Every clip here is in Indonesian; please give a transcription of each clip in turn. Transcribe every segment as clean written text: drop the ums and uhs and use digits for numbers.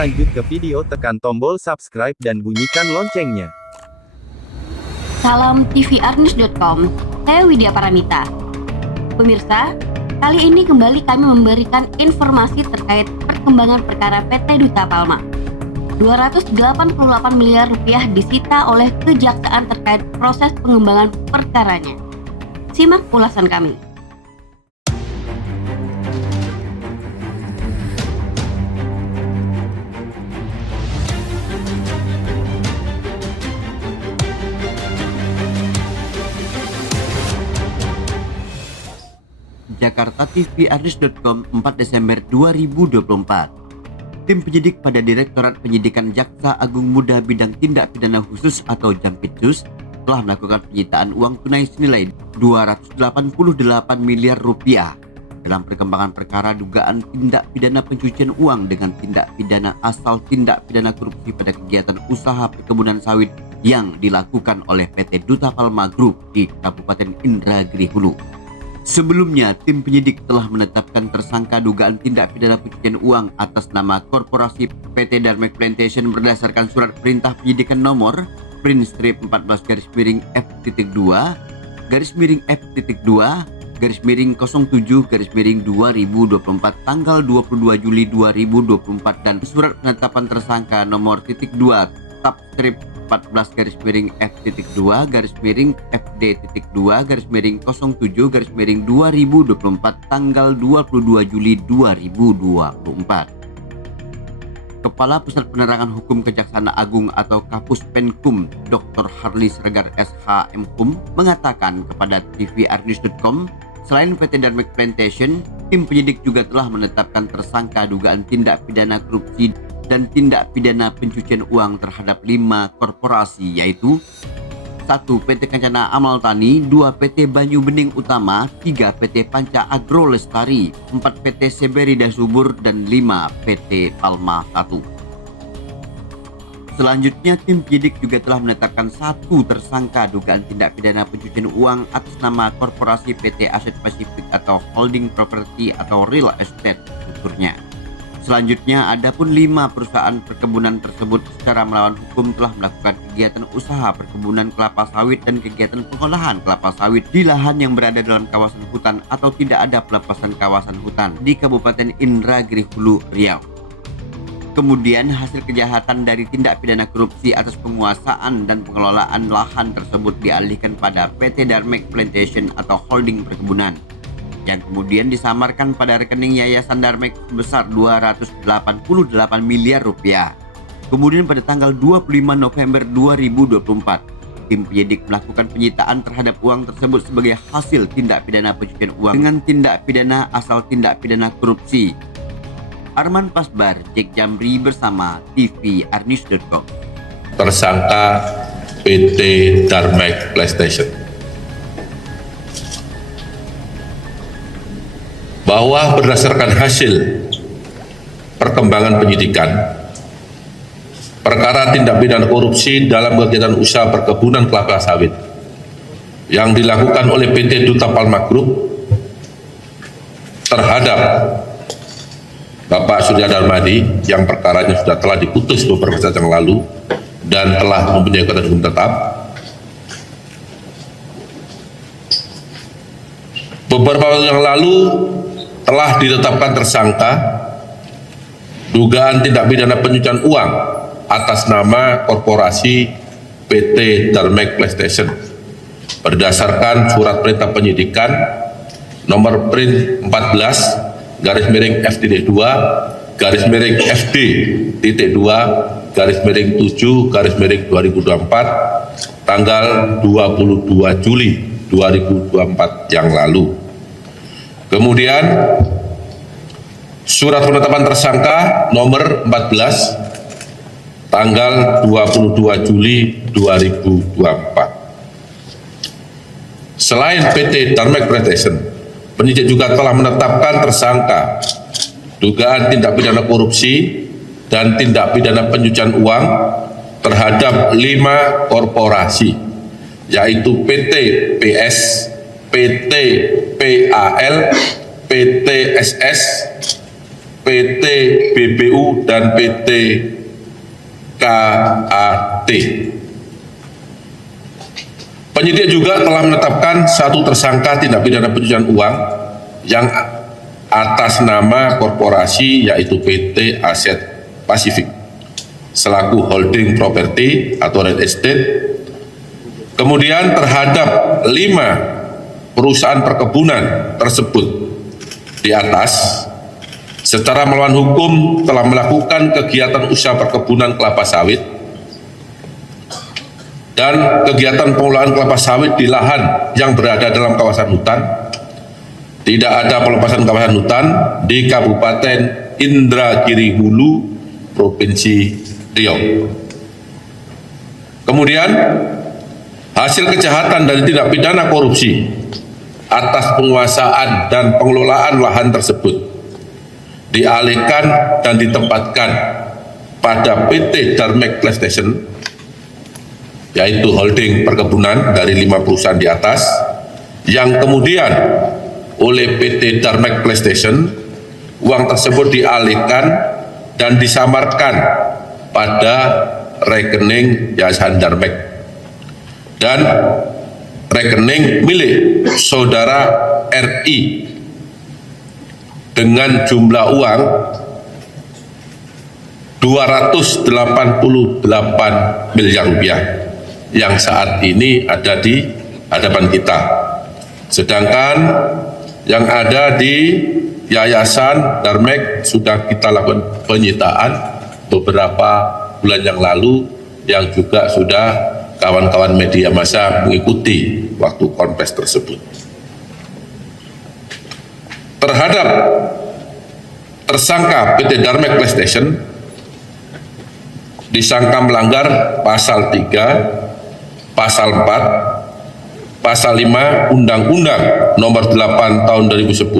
lanjut ke video, tekan tombol subscribe dan bunyikan loncengnya. Salam tvrnews.com, saya Widya Paramita. Pemirsa, kali ini kembali kami memberikan informasi terkait perkembangan perkara PT Duta Palma. 288 miliar rupiah disita oleh Kejaksaan terkait proses pengembangan perkaranya. Simak ulasan kami. Jakarta tvrnews.com 4 Desember 2024. Tim penyidik pada Direktorat Penyidikan Jaksa Agung Muda Bidang Tindak Pidana Khusus atau Jampitsus telah melakukan penyitaan uang tunai senilai 288 miliar rupiah dalam perkembangan perkara dugaan tindak pidana pencucian uang dengan tindak pidana asal tindak pidana korupsi pada kegiatan usaha perkebunan sawit yang dilakukan oleh PT Duta Palma Group di Kabupaten Indragiri Hulu. Sebelumnya, tim penyidik telah menetapkan tersangka dugaan tindak pidana pencucian uang atas nama Korporasi PT Darmek Plantation berdasarkan surat perintah penyidikan nomor Print/14/F.2/F.2 07/2024 tanggal 22 Juli 2024 dan surat penetapan tersangka nomor T2/14/F.2/F.D.2/07/2024 tanggal 22 Juli 2024. Kepala Pusat Penerangan Hukum Kejaksaan Agung atau Kapus Penkum, Dr. Harli Sregar SH.M.Kum mengatakan kepada tvrnews.com, selain PT Darmek Plantation, tim penyidik juga telah menetapkan tersangka dugaan tindak pidana korupsi dan tindak pidana pencucian uang terhadap 5 korporasi, yaitu 1. PT Kencana Amal Tani, 2. PT Banyu Bening Utama, 3. PT Panca Agro Lestari, 4. PT Seberida Subur, dan 5. PT Palma 1. Selanjutnya, tim penyidik juga telah menetapkan 1 tersangka dugaan tindak pidana pencucian uang atas nama Korporasi PT Aset Pasifik atau Holding Property atau Real Estate strukturnya. Selanjutnya, adapun 5 perusahaan perkebunan tersebut secara melawan hukum telah melakukan kegiatan usaha perkebunan kelapa sawit dan kegiatan pengolahan kelapa sawit di lahan yang berada dalam kawasan hutan atau tidak ada pelepasan kawasan hutan di Kabupaten Indragiri Hulu, Riau. Kemudian, hasil kejahatan dari tindak pidana korupsi atas penguasaan dan pengelolaan lahan tersebut dialihkan pada PT Darmek Plantation atau Holding Perkebunan, yang kemudian disamarkan pada rekening Yayasan Darmek sebesar 288 miliar rupiah. Kemudian pada tanggal 25 November 2024, tim penyidik melakukan penyitaan terhadap uang tersebut sebagai hasil tindak pidana pencucian uang dengan tindak pidana asal tindak pidana korupsi. Arman Pasbar, Cek Jamri bersama tvrnews.com. Tersangka PT Darmek PlayStation bahwa berdasarkan hasil perkembangan penyidikan perkara tindak pidana korupsi dalam kegiatan usaha perkebunan kelapa sawit yang dilakukan oleh PT Duta Palma Group terhadap Bapak Surya Darmadi yang perkaranya sudah telah diputus beberapa saat yang lalu dan telah mempunyai kekuatan hukum tetap. Beberapa waktu yang lalu telah ditetapkan tersangka dugaan tindak pidana pencucian uang atas nama Korporasi PT Darmek PlayStation berdasarkan surat perintah penyidikan nomor Print 14/FD2/FD.2/7/2024 tanggal 22 Juli 2024 yang lalu. Kemudian surat penetapan tersangka nomor 14 tanggal 22 Juli 2024. Selain PT Darmek Plantation, penyidik juga telah menetapkan tersangka dugaan tindak pidana korupsi dan tindak pidana pencucian uang terhadap 5 korporasi, yaitu PT PS, PT PAL, PT SS, PT BBU, dan PT KAT. Penyidik juga telah menetapkan satu tersangka tindak pidana pencucian uang yang atas nama korporasi, yaitu PT Aset Pasifik selaku holding properti atau real estate. Kemudian terhadap 5 perusahaan perkebunan tersebut di atas secara melawan hukum telah melakukan kegiatan usaha perkebunan kelapa sawit dan kegiatan pengelolaan kelapa sawit di lahan yang berada dalam kawasan hutan. Tidak ada pelepasan kawasan hutan di Kabupaten Indragiri Hulu, Provinsi Riau. Kemudian hasil kejahatan dari tindak pidana korupsi atas penguasaan dan pengelolaan lahan tersebut dialihkan dan ditempatkan pada PT Darmek PlayStation, yaitu holding perkebunan dari 5 perusahaan di atas, yang kemudian oleh PT Darmek PlayStation uang tersebut dialihkan dan disamarkan pada rekening Yayasan Darmek dan rekening milik saudara RI dengan jumlah uang 288 miliar rupiah yang saat ini ada di hadapan kita. Sedangkan yang ada di Yayasan Darmek sudah kita lakukan penyitaan beberapa bulan yang lalu, yang juga sudah kawan-kawan media massa mengikuti waktu konfes tersebut. Terhadap tersangka PT Darmek PlayStation disangka melanggar pasal 3, pasal 4, pasal 5 Undang-Undang Nomor 8 Tahun 2010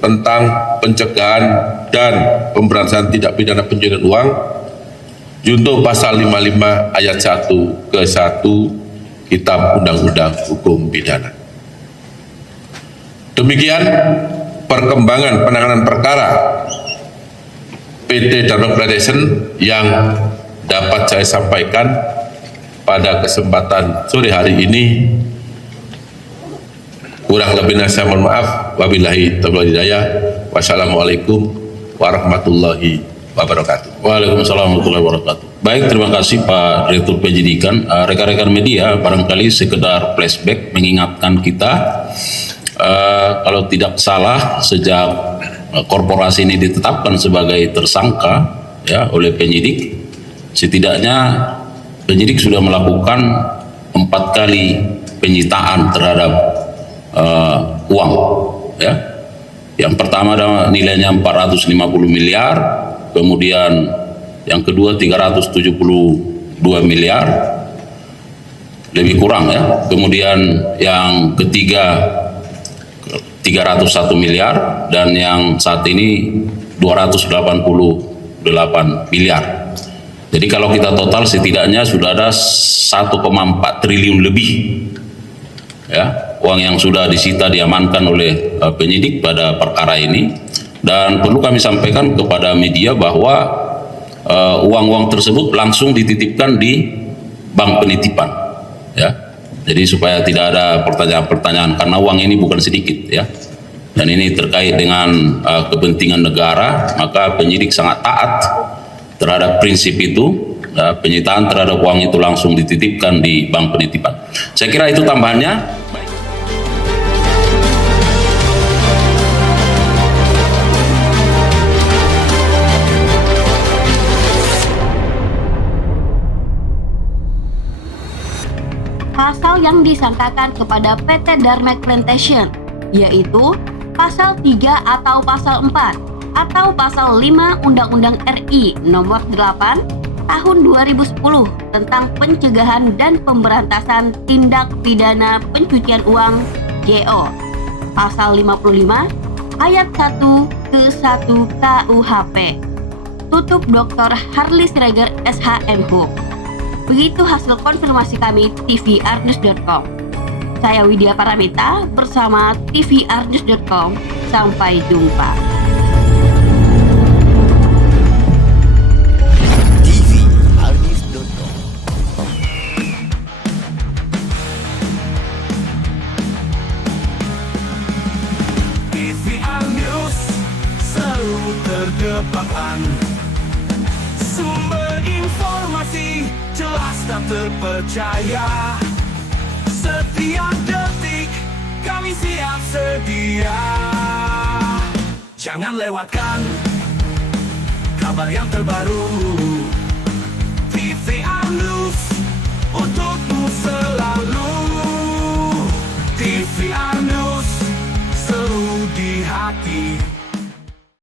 tentang pencegahan dan pemberantasan tindak pidana pencucian uang, junto pasal 55 ayat 1 ke 1 Kitab Undang-Undang Hukum Pidana. Demikian perkembangan penanganan perkara PT Darmek PlayStation yang dapat saya sampaikan pada kesempatan sore hari ini. Kurang lebihnya saya mohon maaf. Wabillahi taufiq wal hidayah. Wassalamualaikum warahmatullahi wabarakatuh. Waalaikumsalam warahmatullahi wabarakatuh. Baik, terima kasih Pak Direktur Penyidikan. Rekan-rekan media, barangkali sekedar flashback mengingatkan kita, kalau tidak salah sejak korporasi ini ditetapkan sebagai tersangka ya oleh penyidik, setidaknya penyidik sudah melakukan 4 kali penyitaan terhadap uang ya. Yang pertama adalah nilainya 450 miliar, kemudian yang kedua 372 miliar, lebih kurang ya. Kemudian yang ketiga 301 miliar, dan yang saat ini 288 miliar. Jadi kalau kita total setidaknya sudah ada 1,4 triliun lebih ya uang yang sudah disita diamankan oleh penyidik pada perkara ini. Dan perlu kami sampaikan kepada media bahwa uang-uang tersebut langsung dititipkan di bank penitipan ya. Jadi supaya tidak ada pertanyaan-pertanyaan, karena uang ini bukan sedikit ya, dan ini terkait dengan kepentingan negara, maka penyidik sangat taat terhadap prinsip itu. Penyitaan terhadap uang itu langsung dititipkan di bank penitipan. Saya kira itu tambahannya. Pasal yang disangkakan kepada PT Darmek Plantation, yaitu Pasal 3 atau Pasal 4 atau Pasal 5 Undang-Undang RI Nomor 8 Tahun 2010 tentang pencegahan dan pemberantasan tindak pidana pencucian uang JO, Pasal 55 Ayat 1 ke 1 KUHP, tutup Dr. Harley Siregar SHMH. Begitu hasil konfirmasi kami tvRnews.com. Saya Widya Paramita bersama tvRnews.com. Sampai jumpa. papan. Sumber informasi jelas dan terpercaya. Setiap detik kami siap sedia. Jangan lewatkan kabar yang terbaru. TVR News untukmu selalu. TVR News selalu di hati.